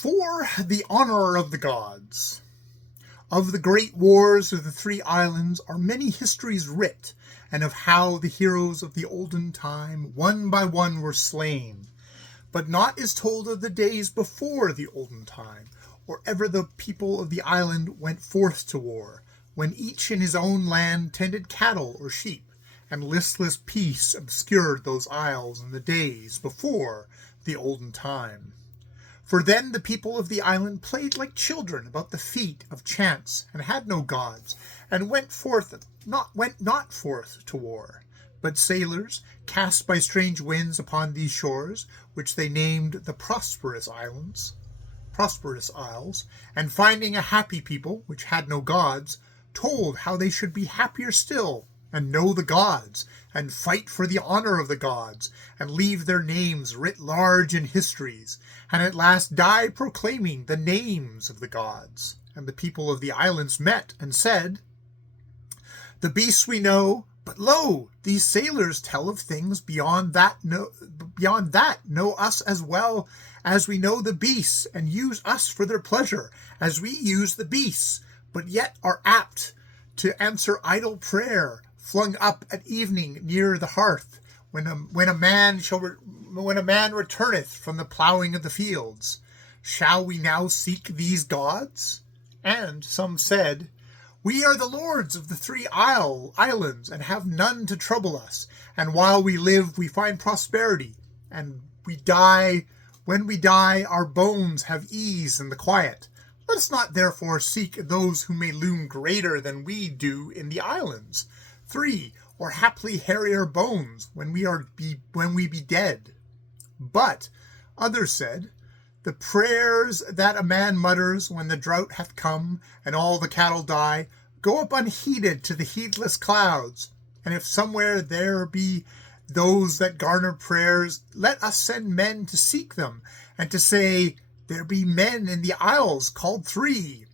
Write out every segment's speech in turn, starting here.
For the honor of the gods. Of the great wars of the three islands are many histories writ, and of how the heroes of the olden time one by one were slain. But naught is told of the days before the olden time, or ever the people of the island went forth to war, when each in his own land tended cattle or sheep, and listless peace obscured those isles in the days before the olden time. For then the people of the island played like children about the feet of chance, and had no gods, and went not forth to war, but sailors, cast by strange winds upon these shores, which they named the Prosperous Isles, and finding a happy people, which had no gods, told how they should be happier still, and know the gods, and fight for the honor of the gods, and leave their names writ large in histories, and at last die proclaiming the names of the gods. And the people of the islands met and said, "The beasts we know, but lo, these sailors tell of things beyond that know us as well as we know the beasts, and use us for their pleasure, as we use the beasts, but yet are apt to answer idle prayer, flung up at evening near the hearth, when a man returneth from the ploughing of the fields. Shall we now seek these gods?" And some said, "We are the lords of the three islands, and have none to trouble us, and while we live we find prosperity, and when we die our bones have ease and the quiet. Let us not therefore seek those who may loom greater than we do in the islands, 3, or haply harry our bones when we be dead." But others said, "The prayers that a man mutters when the drought hath come, and all the cattle die, go up unheeded to the heedless clouds, and if somewhere there be those that garner prayers, let us send men to seek them, and to say, there be men in the isles called 3,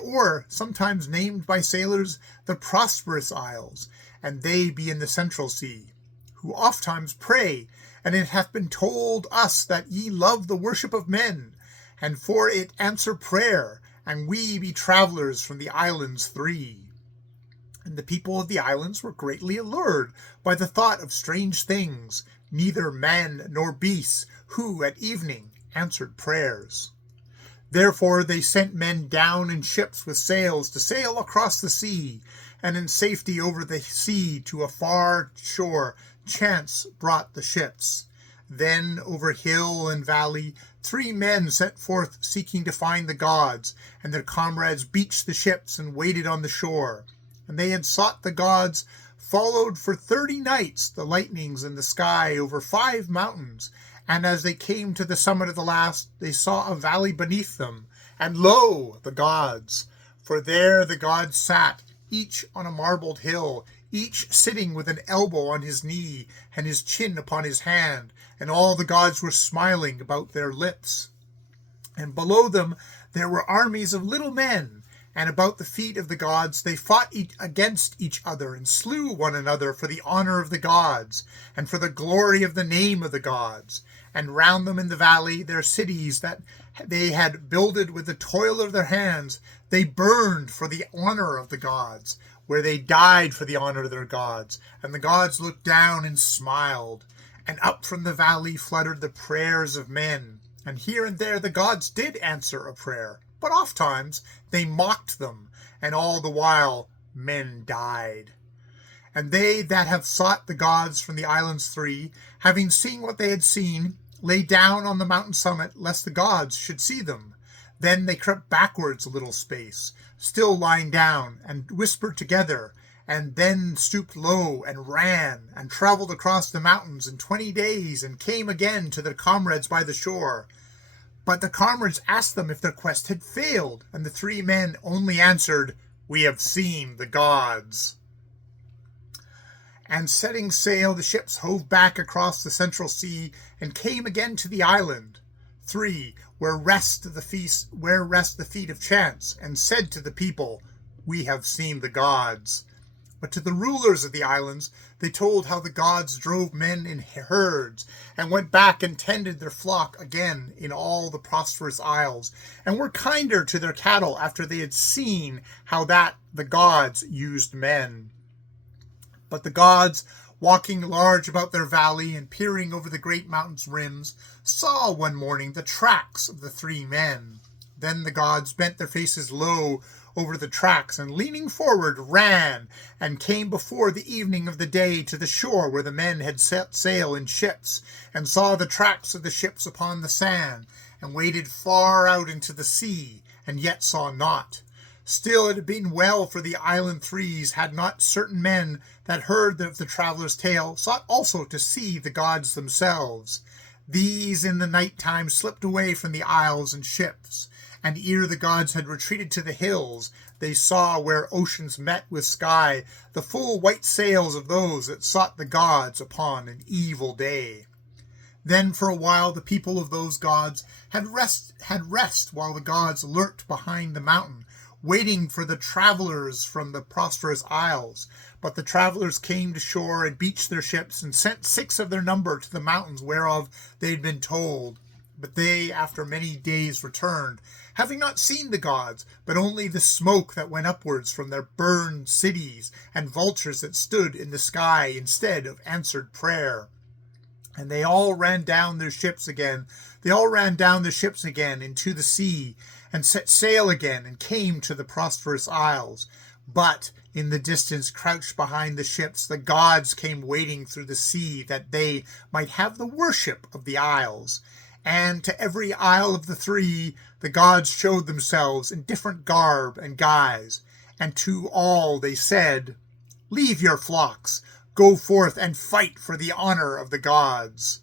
or sometimes named by sailors the Prosperous Isles, and they be in the central sea, who ofttimes pray, and it hath been told us that ye love the worship of men, and for it answer prayer, and we be travellers from the islands 3. And the people of the islands were greatly allured by the thought of strange things, neither men nor beasts, who at evening answered prayers. Therefore they sent men down in ships with sails to sail across the sea, and in safety over the sea to a far shore chance brought the ships. Then over hill and valley 3 men set forth seeking to find the gods, and their comrades beached the ships and waited on the shore. And they had sought the gods, followed for 30 nights the lightnings in the sky over 5 mountains, and as they came to the summit of the last, they saw a valley beneath them, and lo, the gods! For there the gods sat, each on a marbled hill, each sitting with an elbow on his knee, and his chin upon his hand, and all the gods were smiling about their lips. And below them there were armies of little men, and about the feet of the gods they fought against each other, and slew one another for the honor of the gods, and for the glory of the name of the gods. And round them in the valley their cities that they had builded with the toil of their hands, they burned for the honor of the gods, where they died for the honor of their gods. And the gods looked down and smiled, and up from the valley fluttered the prayers of men. And here and there the gods did answer a prayer, but ofttimes they mocked them, and all the while men died. And they that have sought the gods from the islands 3, having seen what they had seen, lay down on the mountain summit, lest the gods should see them. Then they crept backwards a little space, still lying down, and whispered together, and then stooped low, and ran, and travelled across the mountains in 20 days, and came again to their comrades by the shore. But the comrades asked them if their quest had failed, and the 3 men only answered, "We have seen the gods." And setting sail, the ships hove back across the central sea, and came again to the island 3, where rest the feet of chance, and said to the people, "We have seen the gods." But to the rulers of the islands they told how the gods drove men in herds, and went back and tended their flock again in all the prosperous isles, and were kinder to their cattle after they had seen how that the gods used men. But the gods, walking large about their valley and peering over the great mountain's rims, saw one morning the tracks of the three men. Then the gods bent their faces low over the tracks, and leaning forward ran, and came before the evening of the day to the shore where the men had set sail in ships, and saw the tracks of the ships upon the sand, and waded far out into the sea, and yet saw not. Still it had been well for the island threes, had not certain men that heard of the traveller's tale sought also to see the gods themselves. These in the night time slipped away from the isles and ships, and ere the gods had retreated to the hills, they saw where oceans met with sky the full white sails of those that sought the gods upon an evil day. Then for a while the people of those gods had rest while the gods lurked behind the mountain, waiting for the travellers from the prosperous isles. But the travellers came to shore and beached their ships, and sent 6 of their number to the mountains whereof they had been told. But they after many days returned, having not seen the gods, but only the smoke that went upwards from their burned cities, and vultures that stood in the sky instead of answered prayer. And they all ran down their ships again into the sea, and set sail again, and came to the prosperous isles. But in the distance, crouched behind the ships, the gods came wading through the sea, that they might have the worship of the isles. And to every isle of the 3 the gods showed themselves in different garb and guise. And to all they said, "Leave your flocks, go forth and fight for the honor of the gods."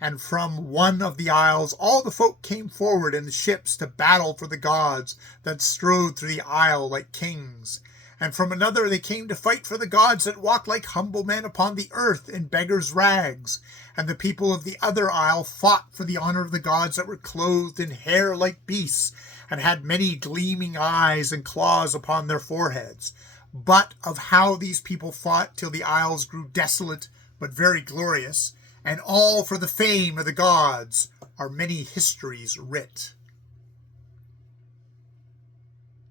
And from one of the isles all the folk came forward in the ships to battle for the gods that strode through the isle like kings. And from another they came to fight for the gods that walked like humble men upon the earth in beggars' rags. And the people of the other isle fought for the honor of the gods that were clothed in hair like beasts, and had many gleaming eyes and claws upon their foreheads. But of how these people fought till the isles grew desolate, but very glorious, and all for the fame of the gods, are many histories writ.